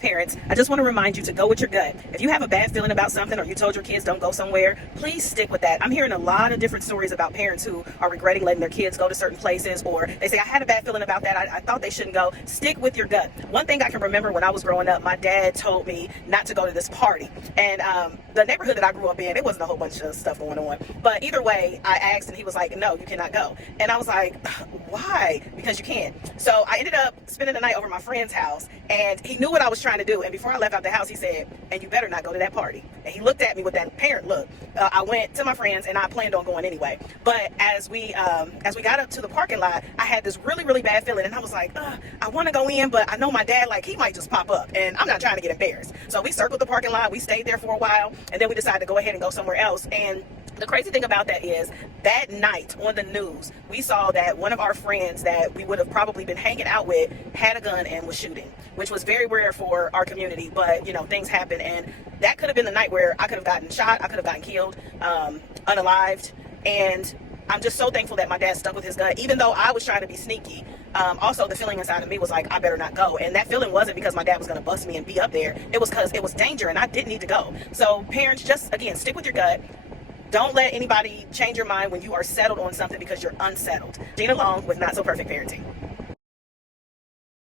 parents, I just want to remind you to go with your gut. If you have a bad feeling about something or you told your kids don't go somewhere, please stick with that. I'm hearing a lot of different stories about parents who are regretting letting their kids go to certain places, or they say, I had a bad feeling about that. I thought they shouldn't go. Stick with your gut. One thing I can remember when I was growing up, my dad told me not to go to this party. And the neighborhood that I grew up in, it wasn't a whole bunch of stuff going on. But either way, I asked and he was like, no, you cannot go. And I was like, why? Because you can't. So I ended up spending the night over at my friend's house, and he knew what I was trying to do. And before I left out the house, he said, and you better not go to that party. And he looked at me with that parent look. I went to my friends, and I planned on going anyway. But as we got up to the parking lot, I had this really, really bad feeling, and I was like, I want to go in, but I know my dad, like, he might just pop up, and I'm not trying to get embarrassed. So we circled the parking lot, we stayed there for a while, and then we decided to go ahead and go somewhere else. And the crazy thing about that is that night on the news, we saw that one of our friends that we would have probably been hanging out with had a gun and was shooting, which was very rare for our community. But, you know, things happen, and that could have been the night where I could have gotten shot, I could have gotten killed, unalived. And I'm just so thankful that my dad stuck with his gun, even though I was trying to be sneaky. Also, the feeling inside of me was like, I better not go. And that feeling wasn't because my dad was going to bust me and be up there. It was because it was danger and I didn't need to go. So parents, just, again, stick with your gut. Don't let anybody change your mind when you are settled on something because you're unsettled. Gina Long with Not So Perfect Parenting.